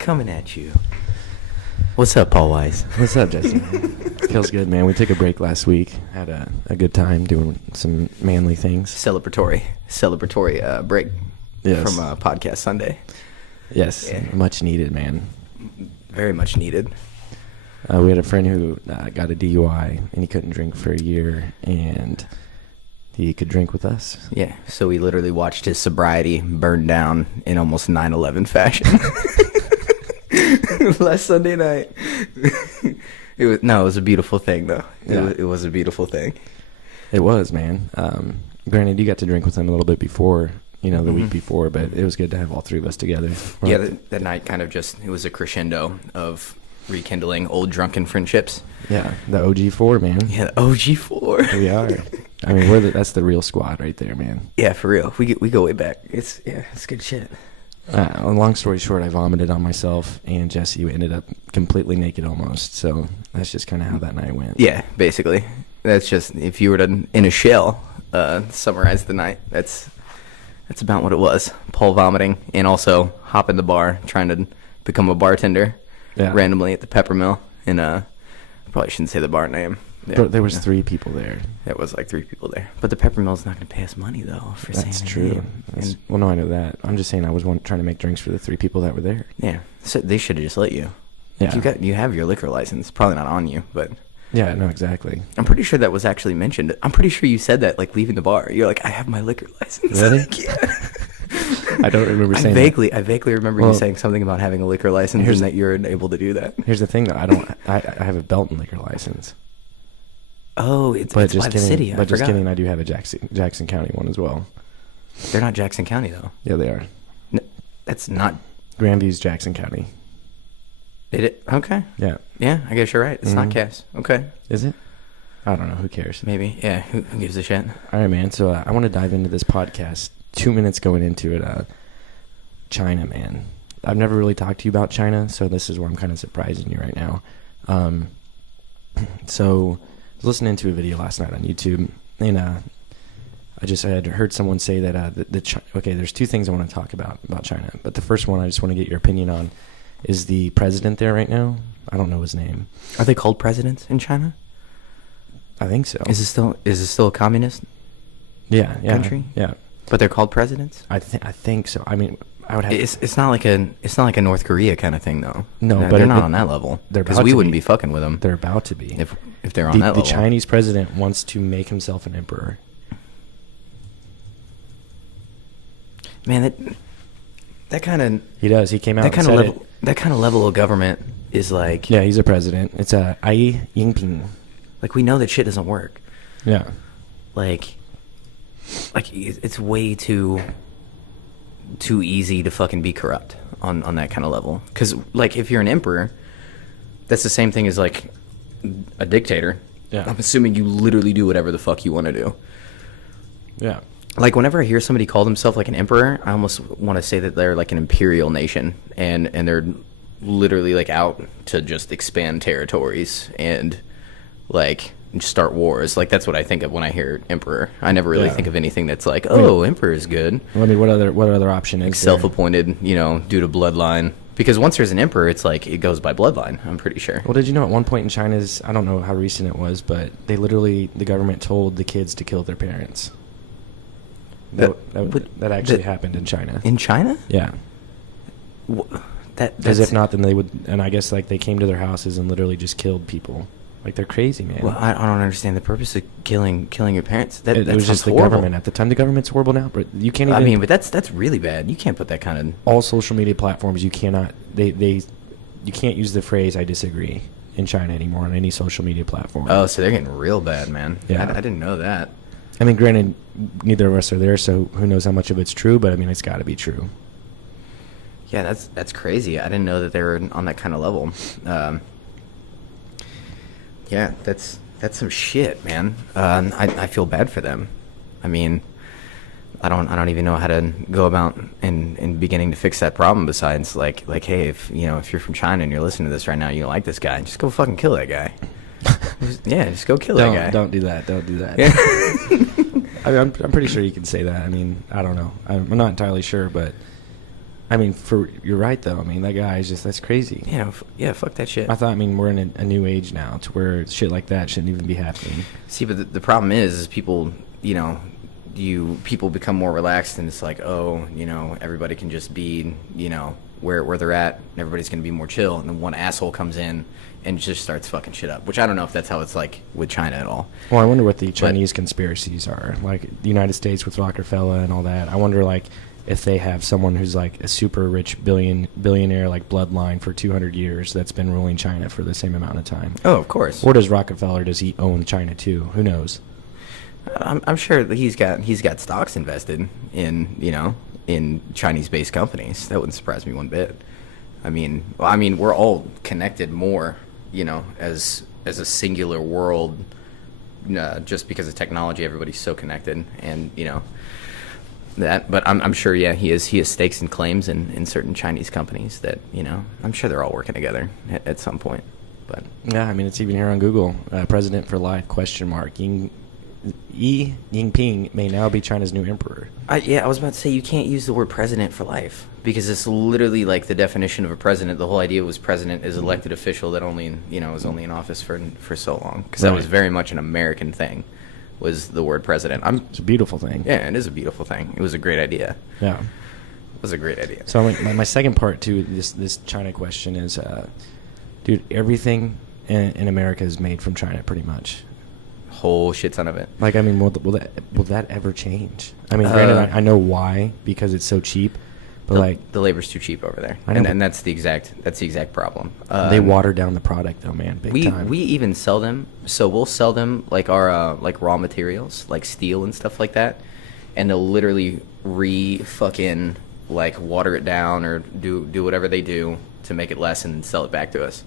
coming at you. What's up, Paul Wise? What's up, Jesse? Feels good, man. We took a break last week. Had a good time doing some manly things. Celebratory break. Yes. From Podcast Sunday. Yes, Yeah. much needed, man. Very much needed. We had a friend who got a DUI, and he couldn't drink for a year, and he could drink with us. Yeah, so we literally watched his sobriety burn down in almost 9/11 fashion. Last Sunday night. It was a beautiful thing, though. Yeah. It was a beautiful thing. It was, man. Granted, you got to drink with him a little bit before, the week before, but it was good to have all three of us together. Yeah, that night kind of it was a crescendo of rekindling old drunken friendships. Yeah, the OG4, man. Yeah, the OG4. We are. I mean, that's the real squad right there, man. Yeah, for real. We go way back. It's good shit. Long story short, I vomited on myself, and Jesse ended up completely naked almost. So that's just kind of how that night went. Yeah, basically. That's just, if you were to, in a shell, summarize the night, that's about what it was. Paul vomiting, and also hop in the bar, trying to become a bartender randomly at the Peppermill. And I probably shouldn't say the bar name. Yeah, there was 3 people there. There was like 3 people there. But the Peppermill's not going to pay us money, though, for saying That's their true. name. Well, no, I know that. I'm just saying I was trying to make drinks for the 3 people that were there. Yeah, so they should have just let you. Yeah. You have your liquor license. Probably not on you, but... Yeah, no, exactly. I'm pretty sure that was actually mentioned. I'm pretty sure you said that, like, leaving the bar. You're like, I have my liquor license. Really? Like, yeah. I don't remember saying that. I vaguely remember you saying something about having a liquor license and that you're able to do that. Here's the thing, though. I have a Belton liquor license. Oh, it's by the city. But just kidding, I do have a Jackson County one as well. They're not Jackson County, though. Yeah, they are. No, that's not... Grandview's Jackson County. Okay. Yeah. Yeah, I guess you're right. It's not Cass. Okay. Is it? I don't know. Who cares? Maybe. Yeah, who gives a shit? All right, man. So I want to dive into this podcast. 2 minutes going into it. China, man. I've never really talked to you about China, so this is where I'm kind of surprising you right now. So I was listening to a video last night on YouTube, and I had heard someone say that okay, there's 2 things I want to talk about China, but the first one I just want to get your opinion on is the president there right now. I don't know his name. Are they called presidents in China? I think so. Is it still a communist? Yeah. Country? Yeah. But they're called presidents? I think so. I mean, I would have. It's not like a North Korea kind of thing, though. No, but they're not on that level. Because we wouldn't be fucking with them. They're about to be. If they're on that level. The Chinese president wants to make himself an emperor. Man, that kind of... He does. He came out and said it. That kind of level of government is like... Yeah, he's a president. It's Ai Jinping. Like, we know that shit doesn't work. Yeah. Like it's way too easy to fucking be corrupt on that kind of level. Because, like, if you're an emperor, that's the same thing as, like, a dictator. Yeah. I'm assuming you literally do whatever the fuck you want to do. Yeah. Like, whenever I hear somebody call themselves, like, an emperor, I almost want to say that they're, like, an imperial nation. And they're literally, like, out to just expand territories and, like, start wars. Like, that's what I think of when I hear emperor. I never really think of anything that's like, emperor is good. I mean, what other option is like self-appointed, due to bloodline. Because once there's an emperor, it's like it goes by bloodline, I'm pretty sure. Well, did you know at one point in China's, I don't know how recent it was, but the government told the kids to kill their parents. That actually happened in China. In China? Yeah. Because if not, then they would, and I guess, like, they came to their houses and literally just killed people. Like, they're crazy, man. Well, I don't understand the purpose of killing your parents. That was just the horrible. government at the time. The government's horrible now, but you can't even... I mean, but that's really bad. You can't put that kind of... All social media platforms, you cannot... you can't use the phrase "I disagree" in China anymore on any social media platform. Oh, so they're getting real bad, man. Yeah. I didn't know that. I mean, granted, neither of us are there, so who knows how much of it's true, but I mean, it's got to be true. Yeah, that's crazy. I didn't know that they were on that kind of level. Yeah, that's some shit, man. I feel bad for them. I mean, I don't even know how to go about in beginning to fix that problem. Besides, like, hey, if you're from China and you're listening to this right now, you don't like this guy, just go fucking kill that guy. Just go kill that guy. Don't do that. Don't do that. Yeah. I mean, I'm pretty sure you can say that. I mean, I don't know. I'm not entirely sure, but I mean, you're right though. I mean, that guy is that's crazy. Yeah, fuck that shit. I thought, I mean, we're in a new age now to where shit like that shouldn't even be happening. See, but the problem is people, people become more relaxed, and it's like, oh, everybody can just be, where they're at, and everybody's going to be more chill, and then one asshole comes in and just starts fucking shit up, which I don't know if that's how it's like with China at all. Well, I wonder what the Chinese conspiracies are, like the United States with Rockefeller and all that. I wonder, like, if they have someone who's like a super rich billionaire, like bloodline for 200 years that's been ruling China for the same amount of time. Oh, of course. Or does Rockefeller, does he own China too? Who knows? I'm sure that he's got stocks invested in Chinese-based companies. That wouldn't surprise me one bit. I mean, we're all connected more, as a singular world. Just because of technology, everybody's so connected, and that. But I'm sure, yeah, he has stakes and claims in certain Chinese companies that I'm sure they're all working together at some point. But yeah, I mean, it's even here on Google. President for life? ? Xi Jinping may now be China's new emperor. I was about to say, you can't use the word president for life, because it's literally like the definition of a president. The whole idea was president is elected official that only is only in office for so long, because that was very much an American thing, was the word president. It's a beautiful thing. Yeah, it is a beautiful thing. It was a great idea. Yeah, it was a great idea. So my second part to this China question is, dude, everything in America is made from China, pretty much. Whole shit ton of it. Like, I mean, will that ever change? I mean, granted, I know why, because it's so cheap, but the labor's too cheap over there, and that's the exact problem. They water down the product though, man, big time. We even sell them, so we'll sell them like our like raw materials, like steel and stuff like that, and they'll literally fucking like water it down or do whatever they do to make it less and sell it back to us.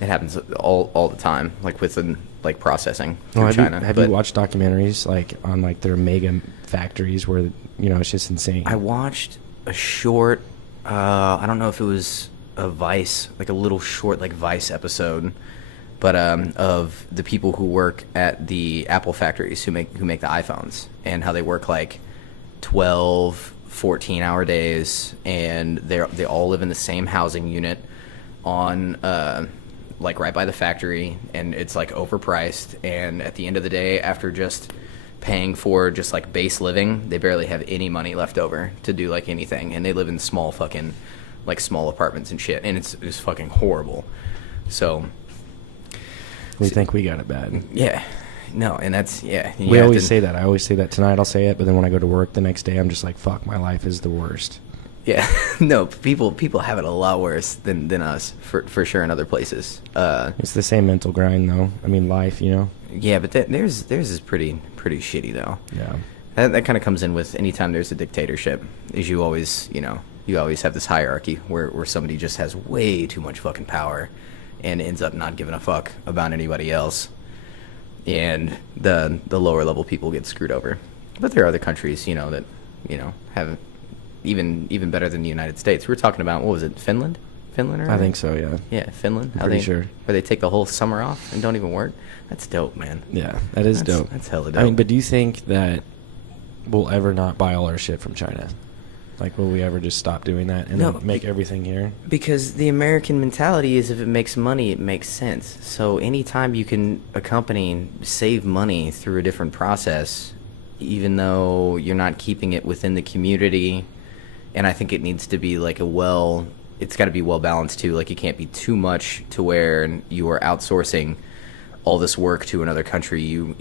It happens all the time, like within like processing through China. Have you watched documentaries like on like their mega factories where it's just insane? I watched a short. I don't know if it was a Vice, like a little short like Vice episode, but of the people who work at the Apple factories who make the iPhones, and how they work like 12, 14-hour days, and they all live in the same housing unit on like right by the factory, and it's like overpriced, and at the end of the day, after just paying for just like base living, they barely have any money left over to do like anything, and they live in small apartments and shit, and it's fucking horrible. So we think we got it bad. Yeah. No, and that's, yeah. We always say that. I always say that. Tonight I'll say it, but then when I go to work the next day, I'm just like, fuck, my life is the worst. Yeah, no, people have it a lot worse than us, for sure, in other places. It's the same mental grind, though. I mean, life, Yeah, but theirs is pretty shitty, though. Yeah. That kind of comes in with anytime there's a dictatorship, is you always have this hierarchy where somebody just has way too much fucking power and ends up not giving a fuck about anybody else. And the lower level people get screwed over. But there are other countries, that, have even better than the United States. We were talking about, what was it, Finland? Or I think so, yeah. Yeah, Finland. I'm pretty sure. Where they take the whole summer off and don't even work. That's dope, man. Yeah, that's dope. That's hella dope. I mean, but do you think that we'll ever not buy all our shit from China? Like, will we ever just stop doing that and then make everything here? Because the American mentality is, if it makes money, it makes sense. So anytime you can save money through a different process, even though you're not keeping it within the community, and I think it needs to be like it's got to be well balanced too. Like, it can't be too much to where you are outsourcing all this work to another country. You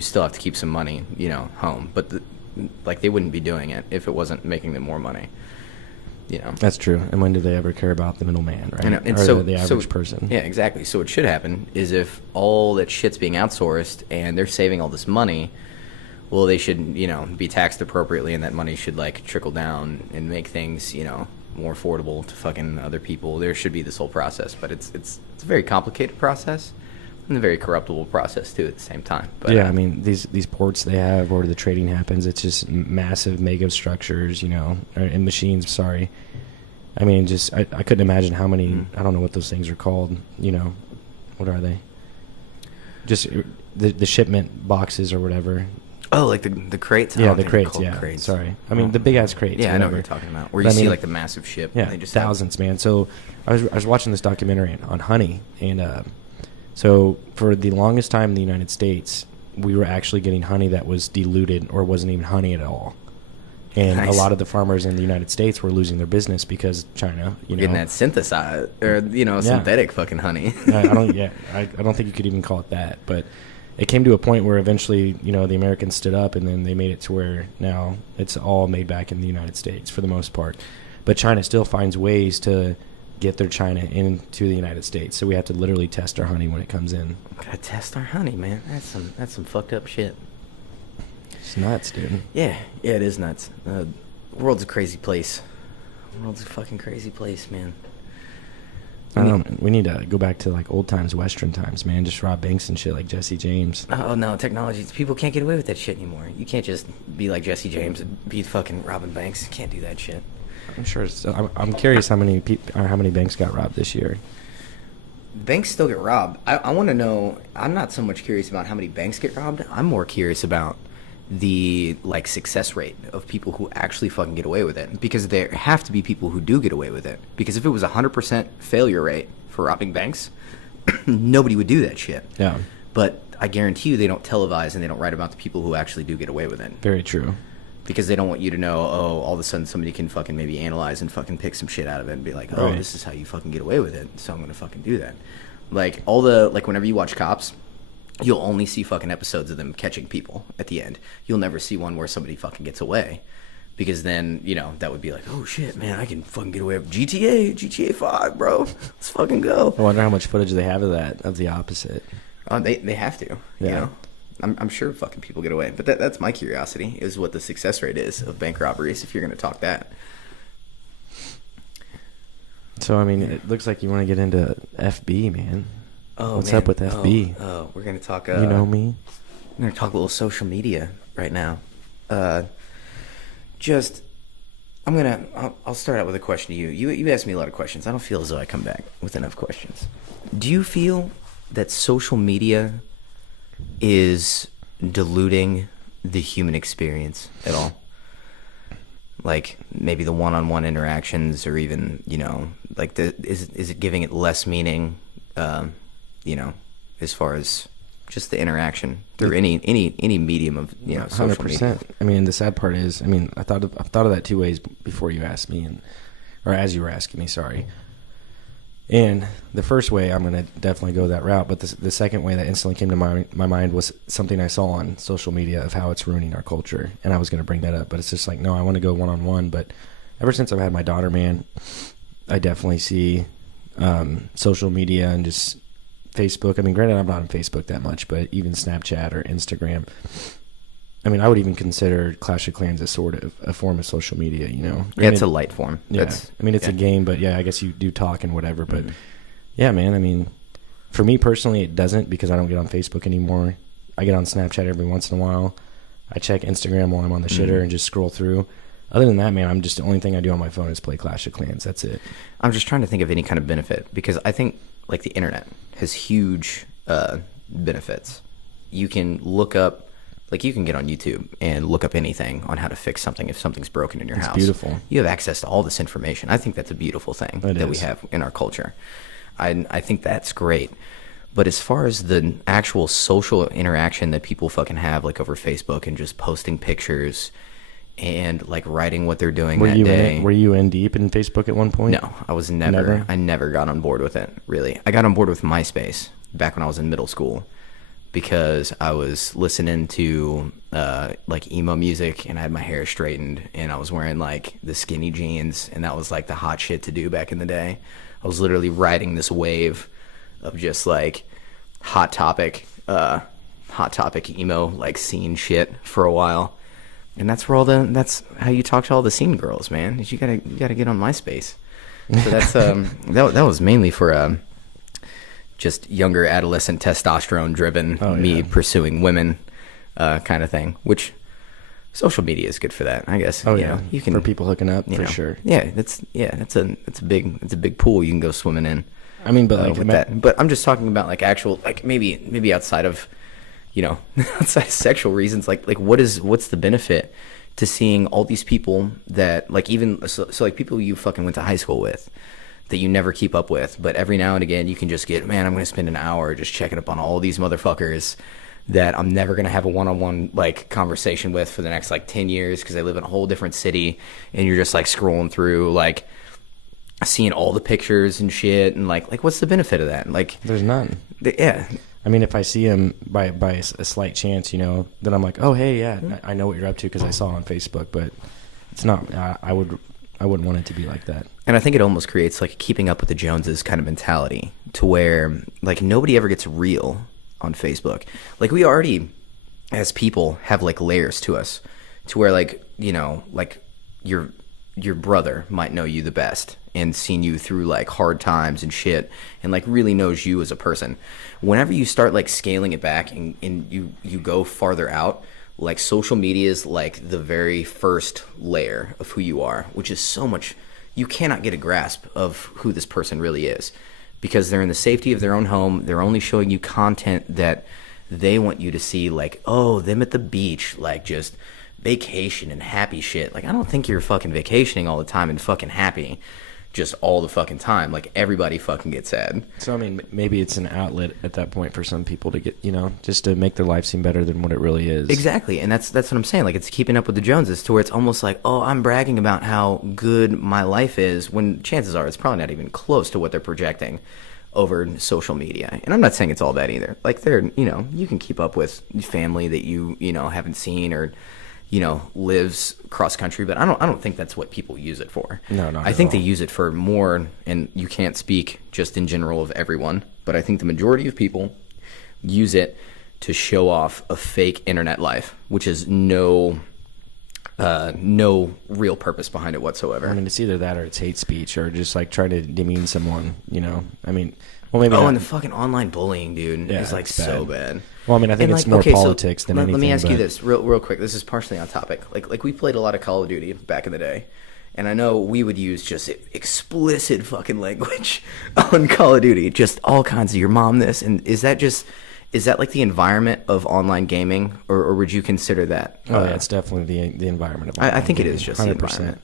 still have to keep some money, home. But they wouldn't be doing it if it wasn't making them more money. That's true. And when do they ever care about the middleman, right? And or so the average person. Yeah, exactly. So what should happen is, if all that shit's being outsourced and they're saving all this money, well, they should, be taxed appropriately, and that money should like trickle down and make things, more affordable to fucking other people. There should be this whole process, but it's a very complicated process and a very corruptible process too at the same time. But yeah, I mean, these ports they have, where the trading happens, it's just massive mega structures, and machines. Sorry, I mean, just I couldn't imagine how many. I don't know what those things are called. What are they? Just the shipment boxes or whatever. Oh, like the crates? I Yeah, don't the think they're crates. called Yeah, crates. sorry. I mean the big ass crates. Yeah, I know what whatever. you're talking about. Where But you I see mean, like the massive ship. Yeah, and they just have- thousands, man. So I was watching this documentary on honey, and so for the longest time in the United States, we were actually getting honey that was diluted or wasn't even honey at all. And Nice. a lot of the farmers in the United States were losing their business because China, getting that synthesized or synthetic fucking honey. I don't think you could even call it that, but it came to a point where eventually, the Americans stood up, and then they made it to where now it's all made back in the United States for the most part. But China still finds ways to get their China into the United States, so we have to literally test our honey when it comes in. Gotta test our honey, man. That's some fucked up shit. It's nuts, dude. Yeah, it is nuts. The world's a crazy place. The world's a fucking crazy place, man. I don't know, man. We need to go back to like old times, Western times, man. Just rob banks and shit like Jesse James. Oh no, technology. People can't get away with that shit anymore. You can't just be like Jesse James and be fucking robbing banks. You can't do that shit. I'm sure. I'm curious how many banks got robbed this year. Banks still get robbed. I want to know. I'm not so much curious about how many banks get robbed. I'm more curious about the success rate of people who actually fucking get away with it, because there have to be people who do get away with it, because if it was 100% failure rate for robbing banks, nobody would do that shit. Yeah, but I guarantee you they don't televise and they don't write about the people who actually do get away with it, very true, because they don't want you to know, oh, all of a sudden somebody can fucking maybe analyze and fucking pick some shit out of it and be like, oh, right. This is how you fucking get away with it, so I'm gonna fucking do that. Whenever you watch Cops, you'll only see fucking episodes of them catching people at the end. You'll never see one where somebody fucking gets away, because then, that would be like, oh shit, man, I can fucking get away with GTA 5, bro. Let's fucking go. I wonder how much footage they have of that, of the opposite. They have to, Yeah. I'm sure fucking people get away, but that's my curiosity, is what the success rate is of bank robberies, if you're going to talk that. So, I mean, it looks like you want to get into FB, man. Oh, What's man. up with FB? Oh, we're going to talk... you know me? We're going to talk a little social media right now. I'll start out with a question to you. You asked me a lot of questions. I don't feel as though I come back with enough questions. Do you feel that social media is diluting the human experience at all? Like maybe the one-on-one interactions, or even, is it giving it less meaning, as far as just the interaction through any medium of, social 100%. media? I mean, the sad part is, I've thought of that two ways before you asked me, or as you were asking me, sorry. And the first way, I'm going to definitely go that route. But the second way that instantly came to my mind was something I saw on social media of how it's ruining our culture. And I was going to bring that up, but it's just like, no, I want to go one-on-one. But ever since I've had my daughter, man, I definitely see social media and just Facebook. I mean, granted, I'm not on Facebook that much, but even Snapchat or Instagram. I mean, I would even consider Clash of Clans a sort of a form of social media, Yeah, Granted, it's a light form. Yeah, it's a game, but yeah, I guess you do talk and whatever. But yeah, man, I mean, for me personally, it doesn't, because I don't get on Facebook anymore. I get on Snapchat every once in a while. I check Instagram while I'm on the shitter and just scroll through. Other than that, man, the only thing I do on my phone is play Clash of Clans. That's it. I'm just trying to think of any kind of benefit, because I think the internet has huge benefits. You can look up, you can get on YouTube and look up anything on how to fix something if something's broken in your house. Beautiful. You have access to all this information. I think that's a beautiful thing that we have in our culture. I think that's great. But as far as the actual social interaction that people fucking have, over Facebook and just posting pictures and writing what they're doing that day. Were you in deep in Facebook at one point? No, I was never. I never got on board with it, really. I got on board with MySpace back when I was in middle school, because I was listening to emo music, and I had my hair straightened, and I was wearing the skinny jeans, and that was the hot shit to do back in the day. I was literally riding this wave of just hot topic emo scene shit for a while. And that's how you talk to all the scene girls, man. You gotta get on MySpace. So that's that was mainly for just younger adolescent testosterone driven me pursuing women kind of thing. Which social media is good for that, I guess. You can, for people hooking up for sure. Yeah, it's a big pool you can go swimming in. I mean, but with that. But I'm just talking about actual maybe outside of outside of sexual reasons, like what's the benefit to seeing all these people that, like, even so like people you fucking went to high school with that you never keep up with, but every now and again you can just get, man, I'm going to spend an hour just checking up on all these motherfuckers that I'm never going to have a one-on-one like conversation with for the next like 10 years because they live in a whole different city, and you're just like scrolling through like seeing all the pictures and shit, and like what's the benefit of that? Like, there's none. Yeah. I mean, if I see him by a slight chance, then I'm like, oh, hey, yeah, I know what you're up to because I saw it on Facebook, but it's not, I wouldn't want it to be like that. And I think it almost creates like a keeping up with the Joneses kind of mentality to where like nobody ever gets real on Facebook. Like, we already as people have like layers to us to where like, like your brother might know you the best and seen you through like hard times and shit and like really knows you as a person. Whenever you start like scaling it back and you go farther out, like social media is like the very first layer of who you are, which is so much, you cannot get a grasp of who this person really is because they're in the safety of their own home. They're only showing you content that they want you to see, like, oh, them at the beach, like just vacation and happy shit. Like, I don't think you're fucking vacationing all the time and fucking happy just all the fucking time. Like, everybody fucking gets sad. So I mean, maybe it's an outlet at that point for some people to get, just to make their life seem better than what it really is. Exactly. And that's what I'm saying. Like, it's keeping up with the Joneses to where it's almost like, oh, I'm bragging about how good my life is, when chances are it's probably not even close to what they're projecting over social media. And I'm not saying it's all bad either. Like, you can keep up with family that you haven't seen or lives cross country, but I don't think that's what people use it for. No, not I think they use it for more, and you can't speak just in general of everyone, but I think the majority of people use it to show off a fake internet life, which is no real purpose behind it whatsoever. I mean, it's either that or it's hate speech or just like trying to demean someone, I mean, well, maybe and the fucking online bullying, dude, is like so bad. Well, I mean, I think it's more politics than anything. Let me ask you this real quick. This is partially on topic. Like we played a lot of Call of Duty back in the day, and I know we would use just explicit fucking language on Call of Duty, just all kinds of your mom this. And is that like the environment of online gaming, or would you consider that? Oh, yeah, it's definitely the environment of online I think gaming. It is just 100%. the environment.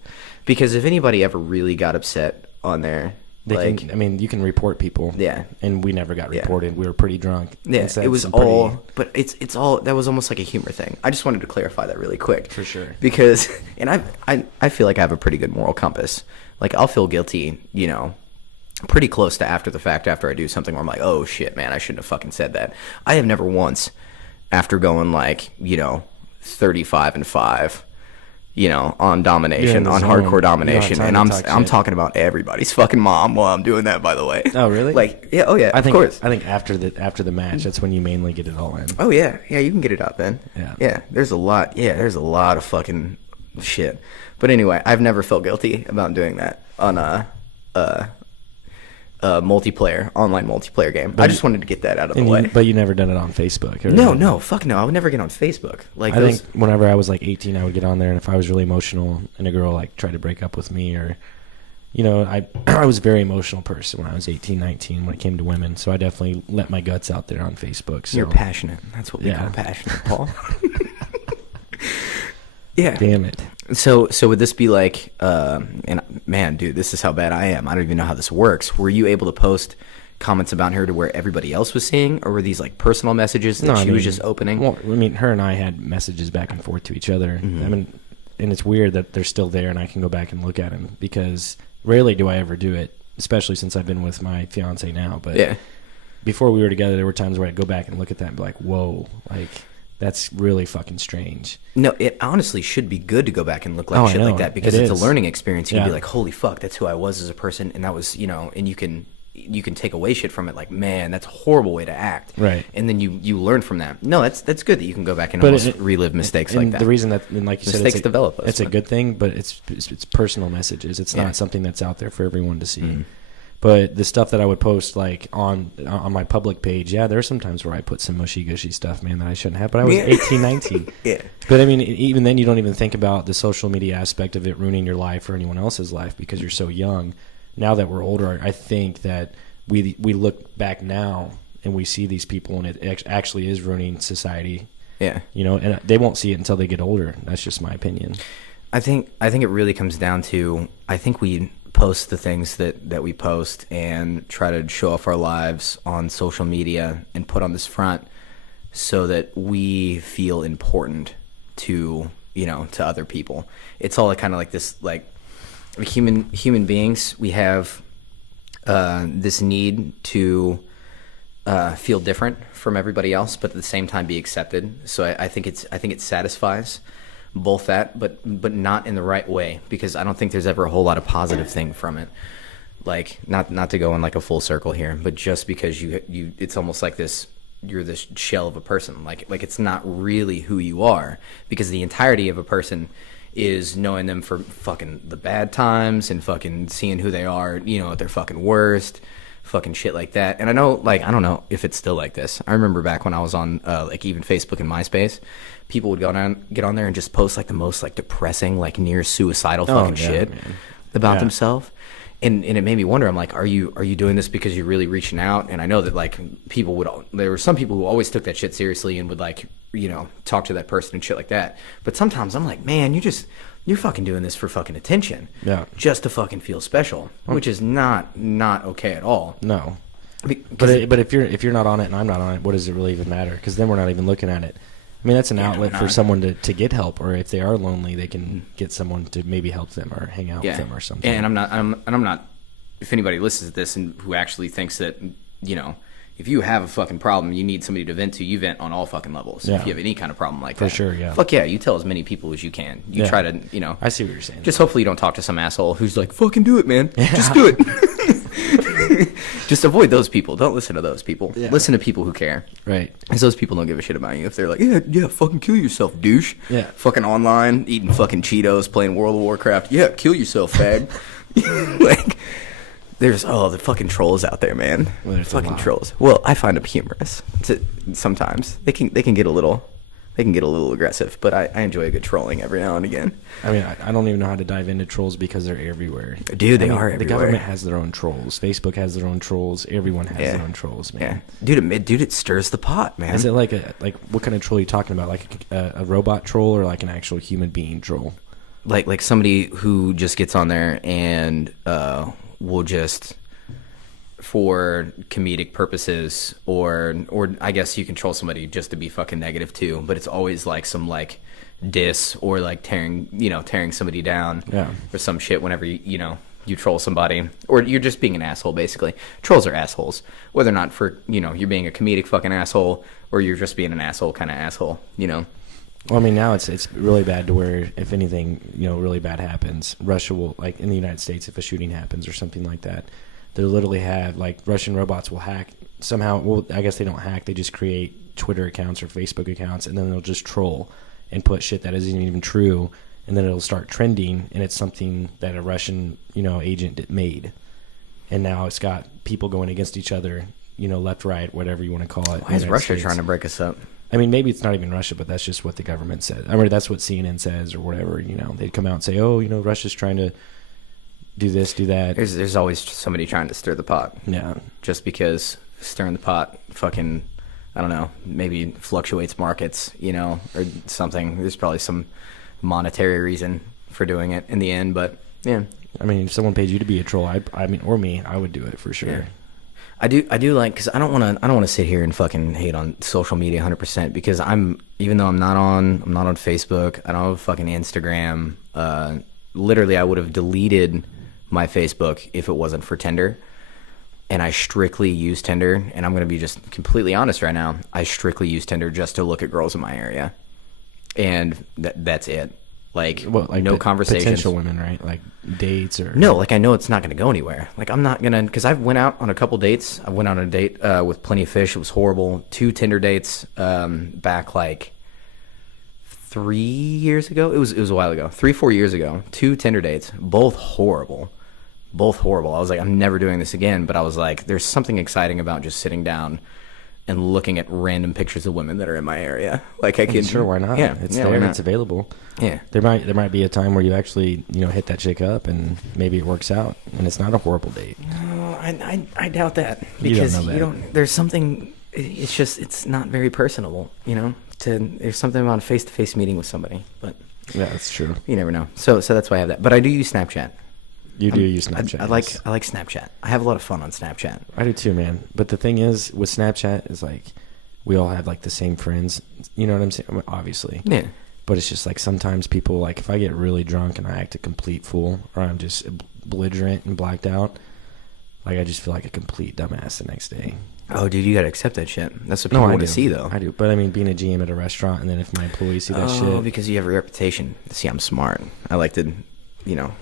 Because if anybody ever really got upset on there, you can report people. Yeah. And we never got reported. We were pretty drunk. Yeah, it was all, but it's all, that was almost like a humor thing. I just wanted to clarify that really quick. For sure. Because, and I feel like I have a pretty good moral compass. Like, I'll feel guilty, pretty close to after the fact, after I do something where I'm like, oh shit, man, I shouldn't have fucking said that. I have never once, after going like, 35-5, on domination, on hardcore domination, and I'm talking about everybody's fucking mom while I'm doing that, by the way. Oh, really? Like, yeah, oh yeah, of course. I think after the match, that's when you mainly get it all in. Oh yeah, you can get it out then. Yeah. There's a lot of fucking shit. But anyway, I've never felt guilty about doing that on online multiplayer game. I just wanted to get that out of the way. But you never done it on Facebook? No, fuck no. I would never get on Facebook. Like, I think whenever I was like 18, I would get on there, and if I was really emotional and a girl like tried to break up with me, or I was a very emotional person when I was 18, 19 when it came to women, so I definitely let my guts out there on Facebook. So. You're passionate. That's what we call passionate, Paul. Yeah. Damn it. So would this be like, and man, dude, this is how bad I am. I don't even know how this works. Were you able to post comments about her to where everybody else was seeing, or were these like personal messages that she was just opening? Well, I mean, her and I had messages back and forth to each other. Mm-hmm. I mean, and it's weird that they're still there and I can go back and look at them, because rarely do I ever do it, especially since I've been with my fiance now. But before we were together, there were times where I'd go back and look at that and be like, whoa, like, that's really fucking strange. No, it honestly should be good to go back and look like shit like that, because it's a learning experience. You can be like, holy fuck, that's who I was as a person, and that was, and you can take away shit from it, like, man, that's a horrible way to act. Right. And then you learn from that. No, that's good that you can go back and almost relive mistakes like that. The reason that, and like you mistakes said, develop us. It's a good thing, but it's personal messages. It's not something that's out there for everyone to see. Mm. But the stuff that I would post, like, on my public page, there are some times where I put some mushy-gushy stuff, man, that I shouldn't have. But I was 18, 19. Yeah. But, I mean, even then you don't even think about the social media aspect of it ruining your life or anyone else's life because you're so young. Now that we're older, I think that we look back now and we see these people, and it actually is ruining society. Yeah. You know, and they won't see it until they get older. That's just my opinion. I think it really comes down to, I think we post the things that we post and try to show off our lives on social media and put on this front so that we feel important to, you know, to other people. It's all kind of like this, like human beings, we have this need to feel different from everybody else, but at the same time be accepted. So I think it satisfies both that, but not in the right way, because I don't think there's ever a whole lot of positive thing from it. Like, not to go in like a full circle here, but just because you it's almost like this, you're this shell of a person. Like it's not really who you are, because the entirety of a person is knowing them for fucking the bad times and fucking seeing who they are, you know, at their fucking worst, fucking shit like that. And I know, like, I don't know if it's still like this. I remember back when I was on like even Facebook and MySpace, people would get on there and just post like the most like depressing, like near suicidal fucking shit about themselves. And it made me wonder, I'm like, are you doing this because you're really reaching out? And I know that like there were some people who always took that shit seriously and would, like, you know, talk to that person and shit like that. But sometimes I'm like, man, you're fucking doing this for fucking attention. Yeah. Just to fucking feel special, which is not okay at all. No. But if you're not on it and I'm not on it, what does it really even matter? Because then we're not even looking at it. I mean, that's an outlet for someone to get help, or if they are lonely, they can get someone to maybe help them or hang out with them or something. And I'm not. If anybody listens to this and who actually thinks that, you know, if you have a fucking problem, you need somebody to vent to, you vent on all fucking levels. Yeah. If you have any kind of problem like that. For sure, yeah. Fuck yeah, you tell as many people as you can. You try to, you know. I see what you're saying. Just hopefully you don't talk to some asshole who's like, fucking do it, man. Yeah. Just do it. Just avoid those people. Don't listen to those people. Yeah. Listen to people who care. Right. Because those people don't give a shit about you. If they're like, yeah, fucking kill yourself, douche. Yeah. Fucking online, eating fucking Cheetos, playing World of Warcraft. Yeah, kill yourself, fag. Like, there's the fucking trolls out there, man. Well, fucking trolls. Well, I find them humorous. Sometimes they can get a little aggressive, but I enjoy a good trolling every now and again. I mean, I don't even know how to dive into trolls because they're everywhere. Dude, they are everywhere. The government has their own trolls. Facebook has their own trolls. Everyone has their own trolls, man. Yeah. Dude, it stirs the pot, man. Is it like what kind of troll are you talking about? Like a robot troll or like an actual human being troll? Like somebody who just gets on there and will just, for comedic purposes, or I guess you control somebody just to be fucking negative too, but it's always like some like diss or like tearing somebody down or some shit whenever you troll somebody, or you're just being an asshole. Basically, trolls are assholes, whether or not for you're being a comedic fucking asshole or you're just being an asshole kind of asshole. Well, I mean, now it's really bad to where if anything really bad happens, Russia will, like in the United States, if a shooting happens or something like that, they literally have, like, Russian robots will hack somehow. Well, I guess they don't hack. They just create Twitter accounts or Facebook accounts, and then they'll just troll and put shit that isn't even true, and then it'll start trending, and it's something that a Russian, agent made. And now it's got people going against each other, left, right, whatever you want to call it. Why is Russia trying to break us up? I mean, maybe it's not even Russia, but that's just what the government said. I mean, that's what CNN says or whatever. They'd come out and say, "Oh, Russia's trying to do this, do that." There's always somebody trying to stir the pot. Yeah. Just because stirring the pot fucking, I don't know, maybe fluctuates markets, or something. There's probably some monetary reason for doing it in the end, but yeah. I mean, if someone paid you to be a troll, or me, I would do it for sure. Yeah. I do like, because I don't want to sit here and fucking hate on social media 100%, because even though I'm not on Facebook, I don't have fucking Instagram. Literally, I would have deleted my Facebook if it wasn't for Tinder, and I strictly use Tinder. And I'm gonna be just completely honest right now. I strictly use Tinder just to look at girls in my area, and that's it. Like no conversations. Potential women, right? Like dates or... No, like I know it's not going to go anywhere. Like I'm not going to... Because I've went out on a couple dates. I went on a date with Plenty of Fish. It was horrible. 2 Tinder dates back like 3 years ago. It was a while ago. 3-4 years ago. 2 Tinder dates. Both horrible. I was like, I'm never doing this again. But I was like, there's something exciting about just sitting down and looking at random pictures of women that are in my area. Like I can, sure, why not? Yeah, It's why there. not? It's available. Yeah. There might be a time where you actually, hit that chick up and maybe it works out and it's not a horrible date. No, I doubt that You because don't know that. there's something. It's just it's not very personable. There's something about a face-to-face meeting with somebody, but Yeah, that's true. you never know. So that's why I have that. But I do use Snapchat. You do use Snapchat. I like Snapchat. I have a lot of fun on Snapchat. I do too, man. But the thing is, with Snapchat, is like we all have like the same friends. You know what I'm saying? I mean, obviously. Yeah. But it's just like sometimes people, like if I get really drunk and I act a complete fool, or I'm just belligerent and blacked out, like I just feel like a complete dumbass the next day. Oh, dude, you gotta accept that shit. That's what people want to see, though. I do. But I mean, being a GM at a restaurant, and then if my employees see that shit. Oh, because you have a reputation. See, I'm smart. I like to,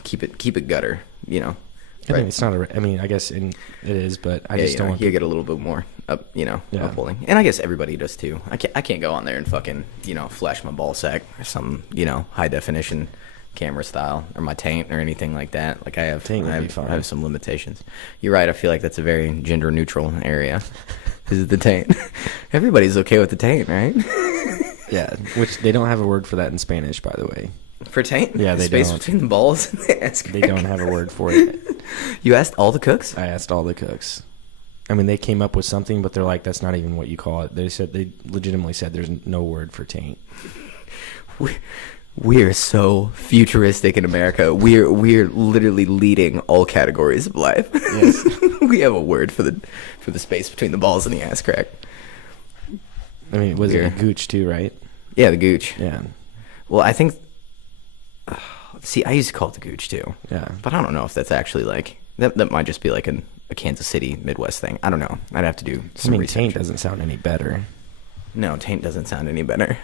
keep it gutter. I think it's not I guess it is, but I just don't want you get a little bit more upholding. And I guess everybody does too. I can't go on there and fucking, flash my ball sack or some, high definition camera style or my taint or anything like that. Like I have some limitations. You're right. I feel like that's a very gender neutral area. Is the taint? Everybody's okay with the taint, right? Yeah, which they don't have a word for that in Spanish, by the way. For taint? Yeah, they Space don't. between the balls and the ass crack. They don't have a word for it. You asked all the cooks? I asked all the cooks. I mean, they came up with something, but they're like, that's not even what you call it. They legitimately said there's no word for taint. We are so futuristic in America. We're literally leading all categories of life. Yes. We have a word for the space between the balls and the ass crack. I mean, was it a gooch too, right? Yeah, the gooch. Yeah. Well, I think. See, I used to call it the gooch too. Yeah. But I don't know if that's actually like that. Might just be like a Kansas City Midwest thing. I don't know. I'd have to do some research. Taint doesn't sound any better. No, taint doesn't sound any better.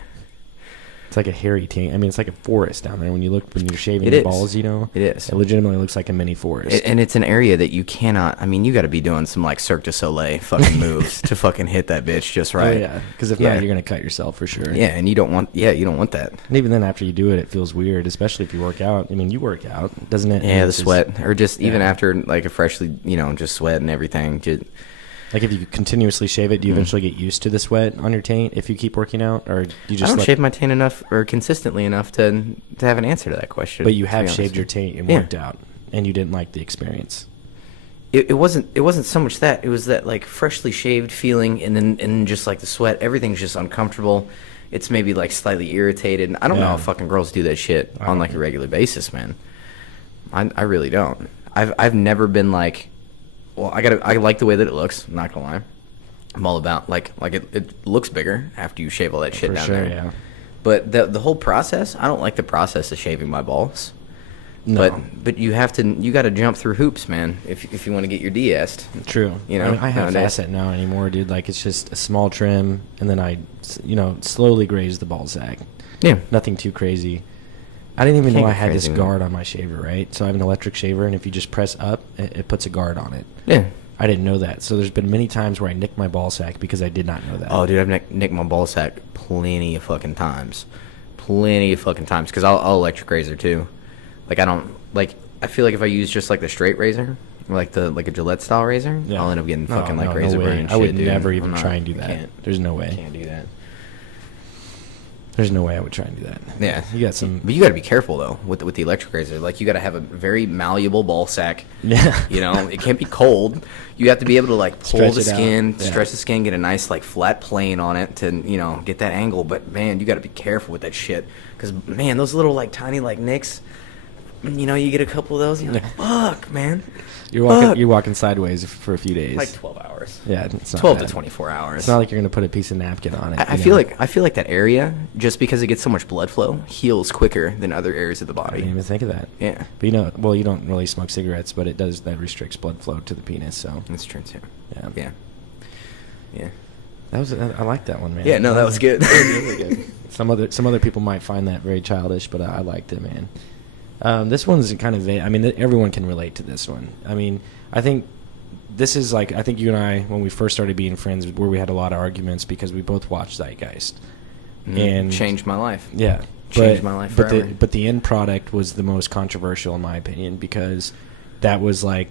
It's like a hairy taint. I mean, it's like a forest down there. When you're shaving It your is. balls, It is. It legitimately looks like a mini forest. And it's an area that you cannot. I mean, you got to be doing some like Cirque du Soleil fucking moves to fucking hit that bitch just right. Oh, yeah. Because if not, you're gonna cut yourself for sure. Yeah, and you don't want that. And even then, after you do it, it feels weird, especially if you work out. I mean, you work out, doesn't it? Yeah, the sweat, or just even after like a freshly, just sweat and everything. Just, like if you continuously shave it, do you eventually get used to the sweat on your taint if you keep working out, or do you just? I don't shave my taint enough or consistently enough to have an answer to that question. But you have shaved your taint and worked out, and you didn't like the experience. It wasn't so much that. It was that like freshly shaved feeling, and then just like the sweat, everything's just uncomfortable. It's maybe like slightly irritated. And I don't know how fucking girls do that shit on like a regular basis, man. I really don't. I've never been like, well, I like the way that it looks. I'm not gonna lie. I'm all about like it looks bigger after you shave all that shit down there. Yeah. But the whole process, I don't like the process of shaving my balls. No. But you got to jump through hoops, man, if you want to get your DS. True. I mean, I have facet now anymore, dude. Like it's just a small trim, and then I, slowly graze the ball sack. Yeah. Nothing too crazy. I didn't even know I had this crazy, guard on my shaver, right? So I have an electric shaver, and if you just press up, it puts a guard on it. Yeah. I didn't know that. So there's been many times where I nicked my ball sack because I did not know that. Oh, dude, I've nicked my ball sack plenty of fucking times. Because I'll electric razor too. Like I feel like if I use just like the straight razor, or like a Gillette style razor, I'll end up getting fucking razor burn and shit. I would dude. never even try and do that. There's no way. Can't do that. There's no way I would try and do that. Yeah, you got some. But you got to be careful though with the electric razor. Like you got to have a very malleable ball sack. Yeah. It can't be cold. You have to be able to like pull the skin, Yeah. stretch the skin, get a nice like flat plane on it to get that angle. But man, you got to be careful with that shit because man, those little like tiny like nicks. You get a couple of those, and you're like, fuck, man. You're walking sideways for a few days. Like 12 hours. Yeah, it's not 12 bad. to 24 hours. It's not like you're gonna put a piece of napkin on it. I feel like that area, just because it gets so much blood flow, heals quicker than other areas of the I body. didn't even think of that. Yeah. But you don't really smoke cigarettes, but that restricts blood flow to the penis. So That's true too. yeah. Yeah. I like that one, man. Yeah, no, that was good. Really good. Some other people might find that very childish, but I liked it, man. This one's kind of vague. I mean, everyone can relate to this one. I mean, I think this is like, I think you and I, when we first started being friends, where we had a lot of arguments because we both watched Zeitgeist. And changed my life. Yeah. Changed my life forever. But the end product was the most controversial, in my opinion, because that was like,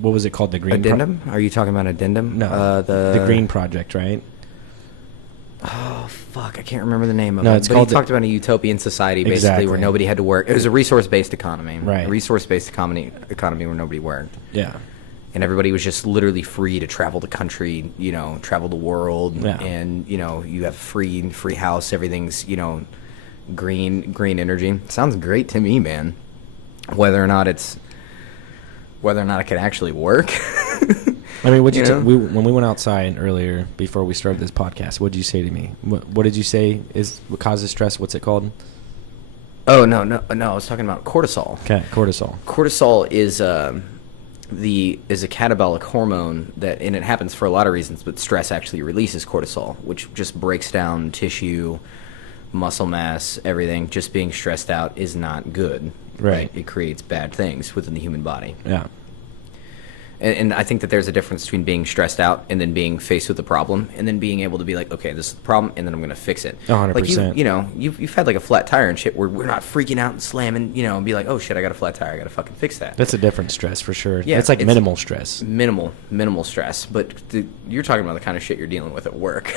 what was it called? The Green Addendum? Are you talking about Addendum? No. The Green Project, right? Oh fuck, I can't remember the name of No, it. it's But called he talked about a utopian society, basically, Exactly. where nobody had to work. It was a resource-based economy, Right. A resource-based economy where nobody worked, Yeah. and everybody was just literally free to travel the country, travel the world, Yeah. and you have free house, everything's green energy. Sounds great to me, man. Whether or not it can actually work. I mean, what'd you You know? when we went outside earlier before we started this podcast? What did you say to me? What did you say is what causes stress? What's it called? Oh no! I was talking about cortisol. Okay, cortisol. Cortisol is a catabolic hormone and it happens for a lot of reasons, but stress actually releases cortisol, which just breaks down tissue, muscle mass, everything. Just being stressed out is not good. Right. It creates bad things within the human body. Yeah. And I think that there's a difference between being stressed out and then being faced with a problem and then being able to be like, okay, this is the problem, and then I'm going to fix it. 100%. Like you've had like a flat tire and shit where we're not freaking out and slamming, and be like, oh shit, I got a flat tire, I got to fucking fix that. That's a different stress for sure. Yeah, it's like it's minimal stress. Minimal stress. But you're talking about the kind of shit you're dealing with at work.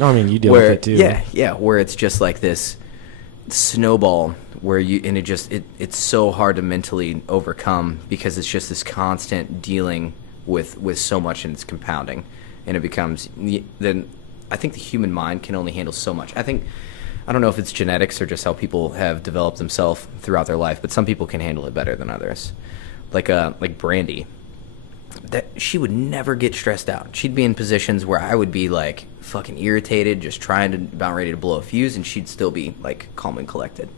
I mean, you deal with it too. Yeah, where it's just like this snowball where it's so hard to mentally overcome because it's just this constant dealing with so much, and it's compounding, and it becomes then I think the human mind can only handle so much. I don't know if it's genetics or just how people have developed themselves throughout their life, but some people can handle it better than others. Like Brandy, that she would never get stressed out. She'd be in positions where I would be like fucking irritated, just about ready to blow a fuse, and she'd still be like calm and collected.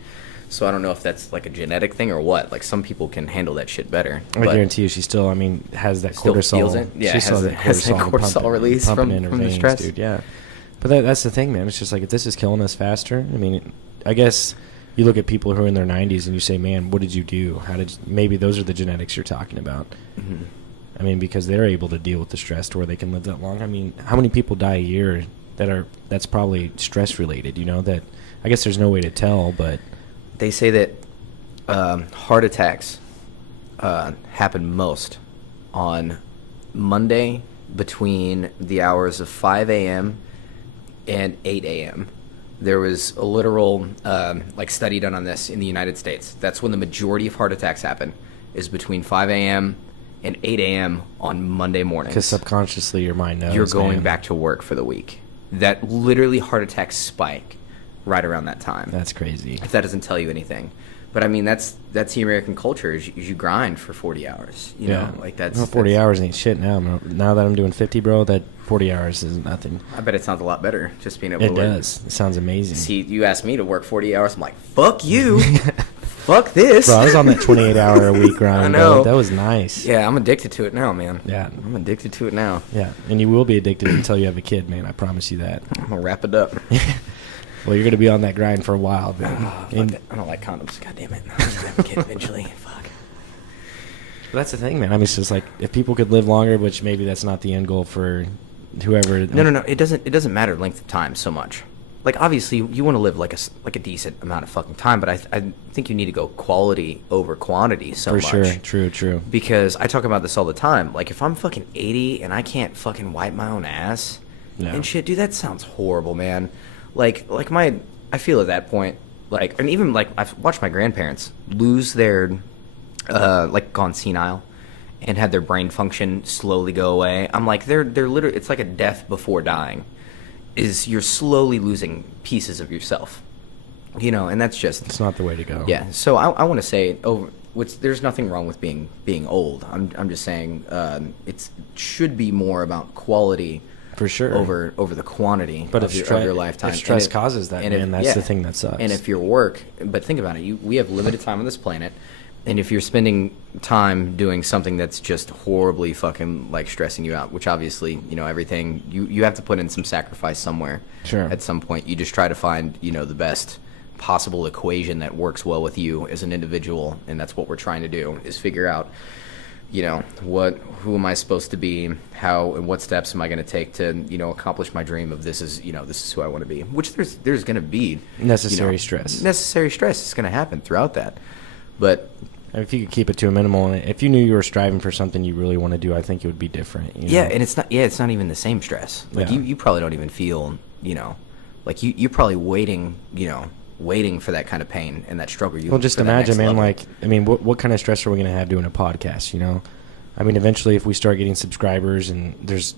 So I don't know if that's like a genetic thing or what. Like some people can handle that shit better. I guarantee you, she still, has that still cortisol. feels it. Yeah, she still has that cortisol release pumping from in her the veins, stress. dude. Yeah, but that's the thing, man. It's just like if this is killing us faster. I mean, I guess you look at people who are in their 90s and you say, man, what did you do? Maybe those are the genetics you're talking about. Mm-hmm. I mean, because they're able to deal with the stress to where they can live that long. I mean, how many people die a year that's probably stress related? That I guess there's no way to tell, but they say that heart attacks happen most on Monday between the hours of 5 a.m. and 8 a.m. There was a literal study done on this in the United States. That's when the majority of heart attacks happen, is between 5 a.m. and 8 a.m. on Monday mornings. because subconsciously your mind knows You're going man. back to work for the week. That literally heart attacks spike right around that time. That's crazy. If that doesn't tell you anything. But I mean, that's the American culture. Is you grind for 40 hours. You know, like that's 40 hours ain't shit now. Now that I'm doing 50, bro, that 40 hours is nothing. I bet it sounds a lot better just being able It to work. does. It sounds amazing. See, you asked me to work 40 hours. I'm like, fuck you. Fuck this. Bro, I was on that 28-hour-a-week grind. I know. Bro. That was nice. Yeah, I'm addicted to it now, man. Yeah. I'm addicted to it now. Yeah, and you will be addicted until you have a kid, man. I promise you that. I'm gonna wrap it up. Well, you're going to be on that grind for a while, man. Oh, fuck it. I don't like condoms. God damn it. I'm gonna have a kid eventually. Fuck. That's the thing, man. I mean, it's just like if people could live longer, which maybe that's not the end goal for whoever. No. It doesn't matter length of time so much. Like obviously you want to live like a decent amount of fucking time, but I think you need to go quality over quantity so much. For sure, true. Because I talk about this all the time. Like if I'm fucking 80 and I can't fucking wipe my own ass and shit, dude, that sounds horrible, man. Like I feel at that point, like, and even like I've watched my grandparents lose their gone senile and had their brain function slowly go away. I'm like, they're literally, it's like a death before dying. Is you're slowly losing pieces of yourself, and that's just, It's not the way to go. yeah. So I want to say there's nothing wrong with being old. I'm just saying it should be more about quality For sure. over the quantity But of your lifetime. If stress causes that, man, that's the thing that sucks. And if your work, but think about it, we have limited time on this planet, and if you're spending time doing something that's just horribly fucking like stressing you out, which obviously, everything, you have to put in some sacrifice somewhere. Sure. At some point, you just try to find, the best possible equation that works well with you as an individual, and that's what we're trying to do, is figure out, who am I supposed to be, how and what steps am I going to take to, accomplish my dream of this is who I want to be, which there's going to be Necessary stress. Necessary stress is going to happen throughout that. But if you could keep it to a minimal, and if you knew you were striving for something you really want to do, I think it would be different. Yeah, and it's not even the same stress. Like Yeah. you probably don't even feel, Like you're probably waiting, waiting for that kind of pain and that struggle. Well, just for that imagine, next man. level. Like, I mean, what kind of stress are we going to have doing a podcast? I mean, eventually, if we start getting subscribers and there's,